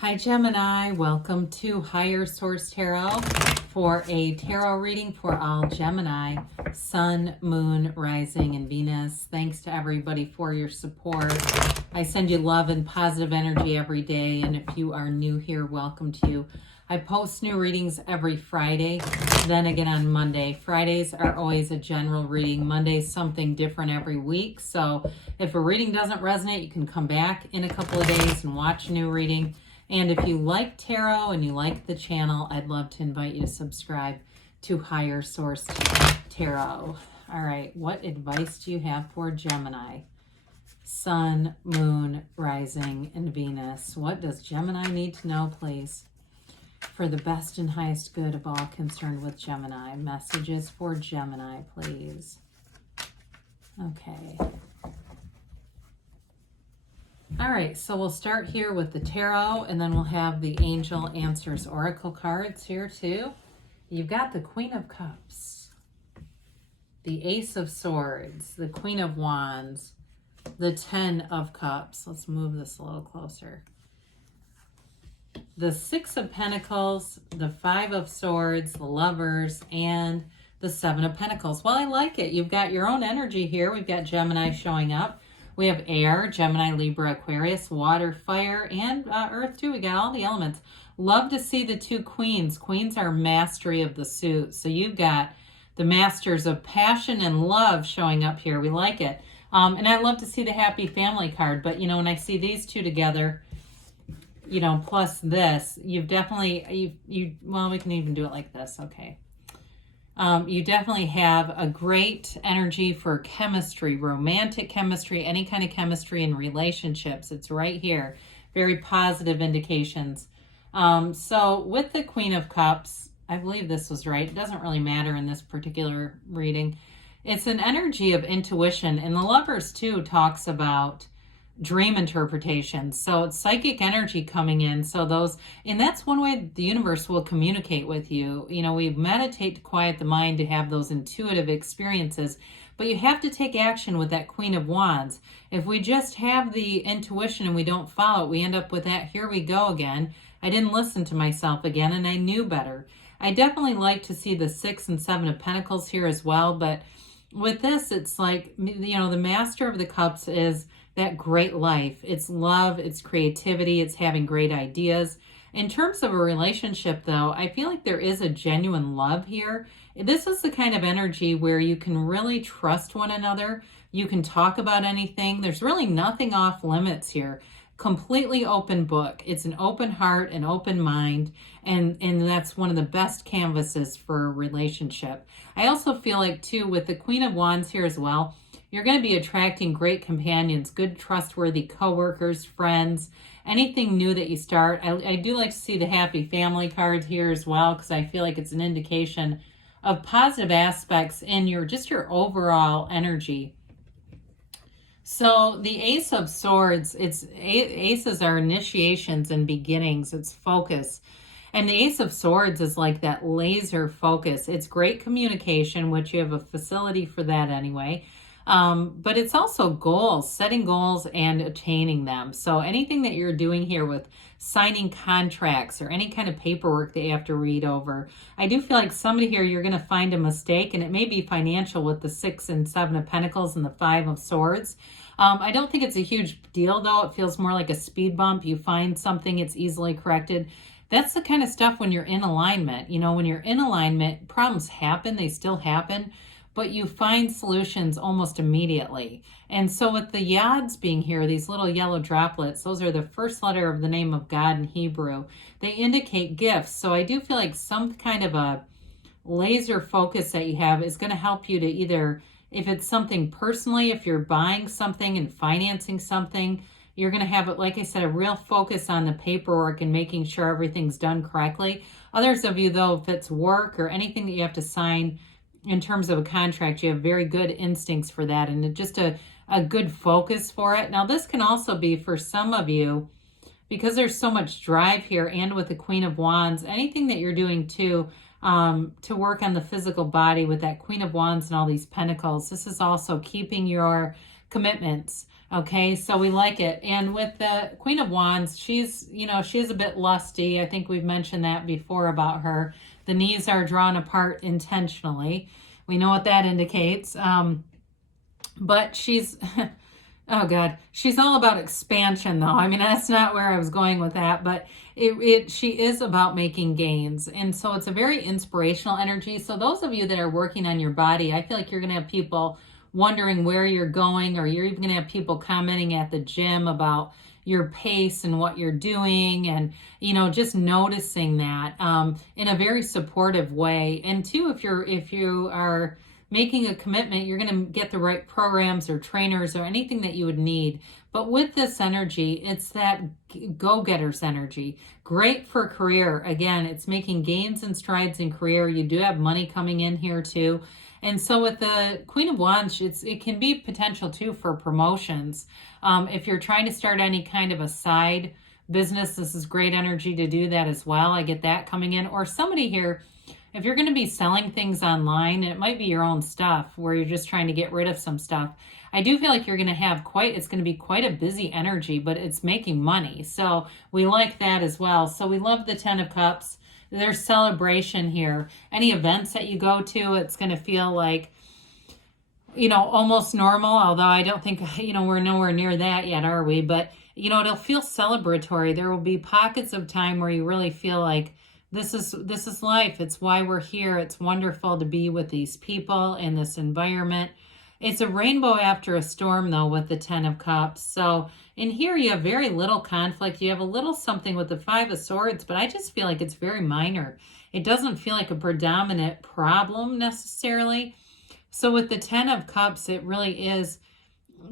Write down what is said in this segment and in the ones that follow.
Hi Gemini, welcome to Higher Source Tarot for a tarot reading for all Gemini, Sun, Moon, Rising, and Venus. Thanks to everybody for your support. I send you love and positive energy every day, and if you are new here, welcome to you. I post new readings every Friday, then again on Monday. Fridays are always a general reading. Monday's something different every week, so if a reading doesn't resonate, you can come back in a couple of days and watch a new reading. And if you like tarot and you like the channel, I'd love to invite you to subscribe to Higher Source Tarot. All right, what advice do you have for Gemini? Sun, Moon, Rising, and Venus. What does Gemini need to know, please? For the best and highest good of all concerned with Gemini. Messages for Gemini, please. Okay. All right, so we'll start here with the tarot, and then we'll have the Angel Answers Oracle cards here too. You've got the Queen of Cups, the Ace of Swords, the Queen of Wands, the Ten of Cups. Let's move this a little closer. The Six of Pentacles, the Five of Swords, the Lovers, and the Seven of Pentacles. Well, I like it. You've got your own energy here. We've got Gemini showing up. We have air, Gemini, Libra, Aquarius, water, fire, and earth too. We got all the elements. Love to see the two queens. Queens are mastery of the suit. So you've got the masters of passion and love showing up here. We like it. And I love to see the happy family card. But, you know, when I see these two together, you know, plus this, you've definitely, well, we can even do it like this. Okay. You definitely have a great energy for chemistry, romantic chemistry, any kind of chemistry in relationships. It's right here. Very positive indications. So with the Queen of Cups, I believe this was right. It doesn't really matter in this particular reading. It's an energy of intuition. And the Lovers too talks about dream interpretation. So it's psychic energy coming in. So those, and that's one way the universe will communicate with you. You know, we meditate to quiet the mind to have those intuitive experiences, but you have to take action with that Queen of Wands. If we just have the intuition and we don't follow it, we end up with that, here we go again. I didn't listen to myself again and I knew better. I definitely like to see the Six and Seven of Pentacles here as well, but with this, it's like, you know, the Master of the Cups is that great life. It's love, it's creativity, it's having great ideas. In terms of a relationship, though, I feel like there is a genuine love here. This is the kind of energy where you can really trust one another. You can talk about anything. There's really nothing off limits here. Completely open book. It's an open heart, an open mind, and that's one of the best canvases for a relationship. I also feel like, too, with the Queen of Wands here as well, you're going to be attracting great companions, good, trustworthy coworkers, friends, anything new that you start. I do like to see the happy family card here as well, because I feel like it's an indication of positive aspects in your overall energy. So the Ace of Swords, aces are initiations and beginnings. It's focus. And the Ace of Swords is like that laser focus. It's great communication, which you have a facility for that anyway. But it's also goals, setting goals and attaining them. So anything that you're doing here with signing contracts or any kind of paperwork that you have to read over, I do feel like somebody here, you're going to find a mistake, and it may be financial with the Six and Seven of Pentacles and the Five of Swords. I don't think it's a huge deal, though. It feels more like a speed bump. You find something, it's easily corrected. That's the kind of stuff when you're in alignment. You know, when you're in alignment, problems happen, they still happen, but you find solutions almost immediately. And so with the Yads being here, these little yellow droplets, those are the first letter of the name of God in Hebrew. They indicate gifts. So I do feel like some kind of a laser focus that you have is going to help you to either, if it's something personally, if you're buying something and financing something, you're going to have, like I said, a real focus on the paperwork and making sure everything's done correctly. Others of you, though, if it's work or anything that you have to sign in terms of a contract, you have very good instincts for that and just a good focus for it. Now, this can also be for some of you, because there's so much drive here, and with the Queen of Wands, anything that you're doing to work on the physical body with that Queen of Wands and all these pentacles. This is also keeping your commitments. Okay, so we like it. And with the Queen of Wands, she's, she's a bit lusty. I think we've mentioned that before about her. The knees are drawn apart intentionally. We know what that indicates. But she's, oh God, she's all about expansion though. I mean, that's not where I was going with that, but she is about making gains. And so it's a very inspirational energy. So those of you that are working on your body, I feel like you're going to have people wondering where you're going, or you're even going to have people commenting at the gym about your pace and what you're doing, and just noticing that in a very supportive way. And two, if you are making a commitment, you're going to get the right programs or trainers or anything that you would need. But with this energy, it's that go-getter's energy. Great for career. Again, it's making gains and strides in career. You do have money coming in here too. And so with the Queen of Wands, it can be potential too for promotions. If you're trying to start any kind of a side business, this is great energy to do that as well. I get that coming in. Or somebody here, if you're going to be selling things online, it might be your own stuff where you're just trying to get rid of some stuff. I do feel like you're going to have it's going to be quite a busy energy, but it's making money. So we like that as well. So we love the 10 of Cups. There's celebration here. Any events that you go to, it's going to feel like, almost normal, although I don't think, we're nowhere near that yet, are we? But, it'll feel celebratory. There will be pockets of time where you really feel like this is life. It's why we're here. It's wonderful to be with these people in this environment. It's a rainbow after a storm, though, with the 10 of Cups. So in here, you have very little conflict. You have a little something with the 5 of Swords, but I just feel like it's very minor. It doesn't feel like a predominant problem necessarily. So with the 10 of Cups, it really is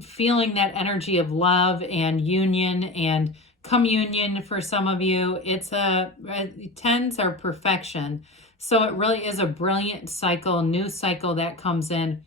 feeling that energy of love and union and communion for some of you. It's 10s are perfection. So it really is a brilliant cycle, new cycle that comes in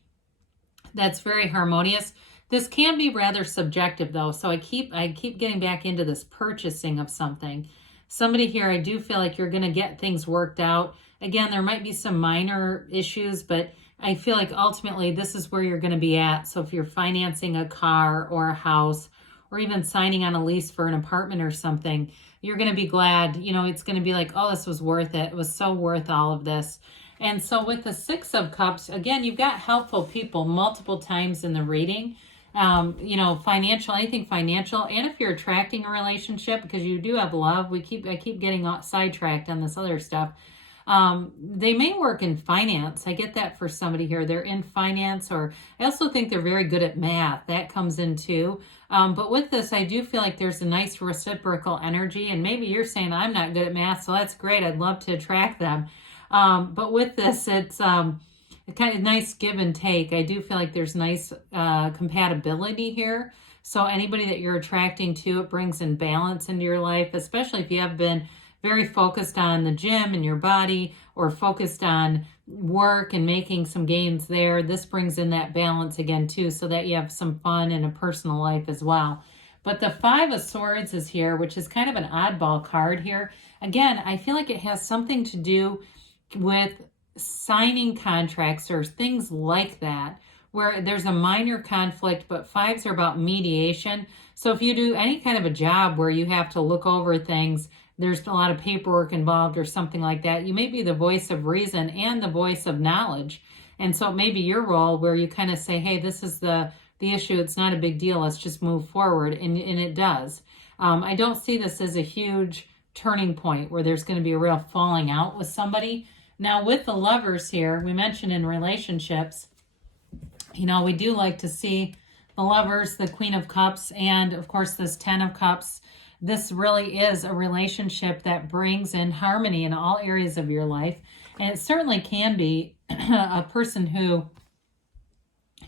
that's very harmonious. This can be rather subjective though. So I keep getting back into this purchasing of something. Somebody here, I do feel like you're going to get things worked out. Again, there might be some minor issues, but I feel like ultimately this is where you're going to be at. So if you're financing a car or a house, or even signing on a lease for an apartment or something, you're going to be glad, it's going to be like, oh, this was worth it. It was so worth all of this. And so with the 6 of Cups, again, you've got helpful people multiple times in the reading, financial, anything financial. And if you're attracting a relationship, because you do have love, I keep getting sidetracked on this other stuff. They may work in finance. I get that for somebody here. They're in finance, or I also think they're very good at math. That comes in too. But with this, I do feel like there's a nice reciprocal energy, and maybe you're saying I'm not good at math, so that's great. I'd love to attract them. But with this, it's a kind of nice give and take. I do feel like there's nice compatibility here. So anybody that you're attracting to, it brings in balance into your life, especially if you have been very focused on the gym and your body, or focused on work and making some gains there. This brings in that balance again too, so that you have some fun in a personal life as well. But the 5 of Swords is here, which is kind of an oddball card here. Again, I feel like it has something to do with signing contracts or things like that, where there's a minor conflict, but 5s are about mediation. So if you do any kind of a job where you have to look over things, there's a lot of paperwork involved or something like that, you may be the voice of reason and the voice of knowledge. And so it may be your role where you kind of say, hey, this is the issue. It's not a big deal. Let's just move forward. And it does. I don't see this as a huge turning point where there's going to be a real falling out with somebody. Now with the Lovers here, we mentioned in relationships, we do like to see the Lovers, the Queen of Cups, and of course this 10 of Cups. This really is a relationship that brings in harmony in all areas of your life. And it certainly can be a person who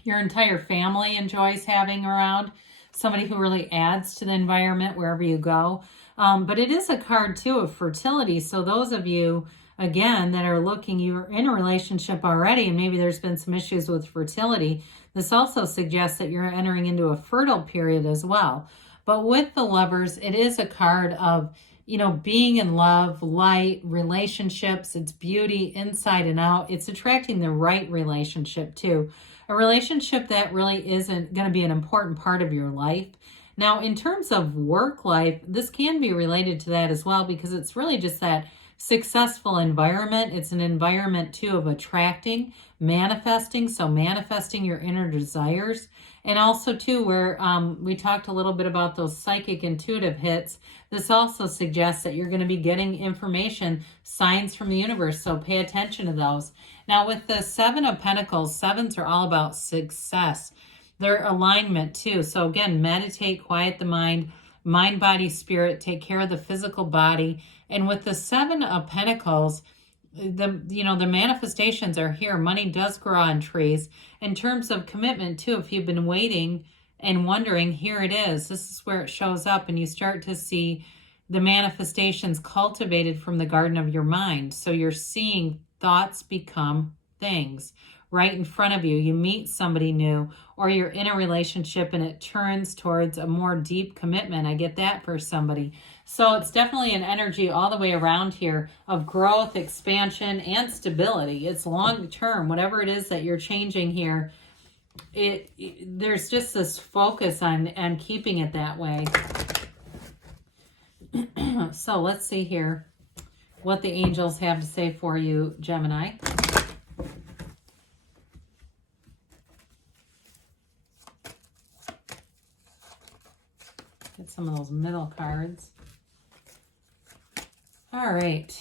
your entire family enjoys having around, somebody who really adds to the environment wherever you go. But it is a card too of fertility. So those of you, again, that are looking, you're in a relationship already, and maybe there's been some issues with fertility. This also suggests that you're entering into a fertile period as well. But with the Lovers, it is a card of, being in love, light, relationships. It's beauty inside and out. It's attracting the right relationship too. a relationship that really isn't going to be an important part of your life. Now, in terms of work life, this can be related to that as well, because it's really just that successful environment. It's an environment too of attracting, manifesting, so manifesting your inner desires. And also too, where we talked a little bit about those psychic intuitive hits, this also suggests that you're going to be getting information, signs from the universe, so pay attention to those. Now with the Seven of Pentacles, sevens are all about success. Their alignment too. So again, meditate, quiet the mind, body, spirit, take care of the physical body. And with the Seven of Pentacles, the manifestations are here. Money does grow on trees. In terms of commitment too, if you've been waiting and wondering, here it is. This is where it shows up, and you start to see the manifestations cultivated from the garden of your mind. So you're seeing thoughts become things right in front of you. You meet somebody new, or you're in a relationship and it turns towards a more deep commitment. I get that for somebody. So it's definitely an energy all the way around here of growth, expansion, and stability. It's long term, whatever it is that you're changing here. There's just this focus on keeping it that way. So let's see here what the angels have to say for you, Gemini. Get some of those middle cards. All right.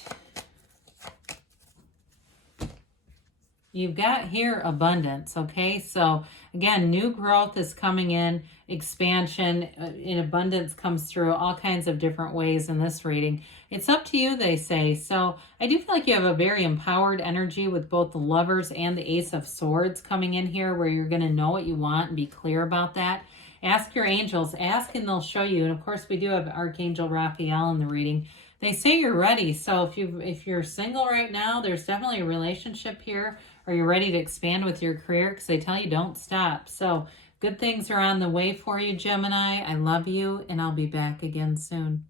You've got here abundance, okay? So again, new growth is coming in, expansion in abundance comes through all kinds of different ways in this reading. It's up to you, they say. So I do feel like you have a very empowered energy with both the Lovers and the Ace of Swords coming in here, where you're going to know what you want and be clear about that. Ask your angels, ask and they'll show you. And of course, we do have Archangel Raphael in the reading. They say you're ready. So if you're single right now, there's definitely a relationship here, or you're ready to expand with your career, because they tell you don't stop. So good things are on the way for you, Gemini. I love you, and I'll be back again soon.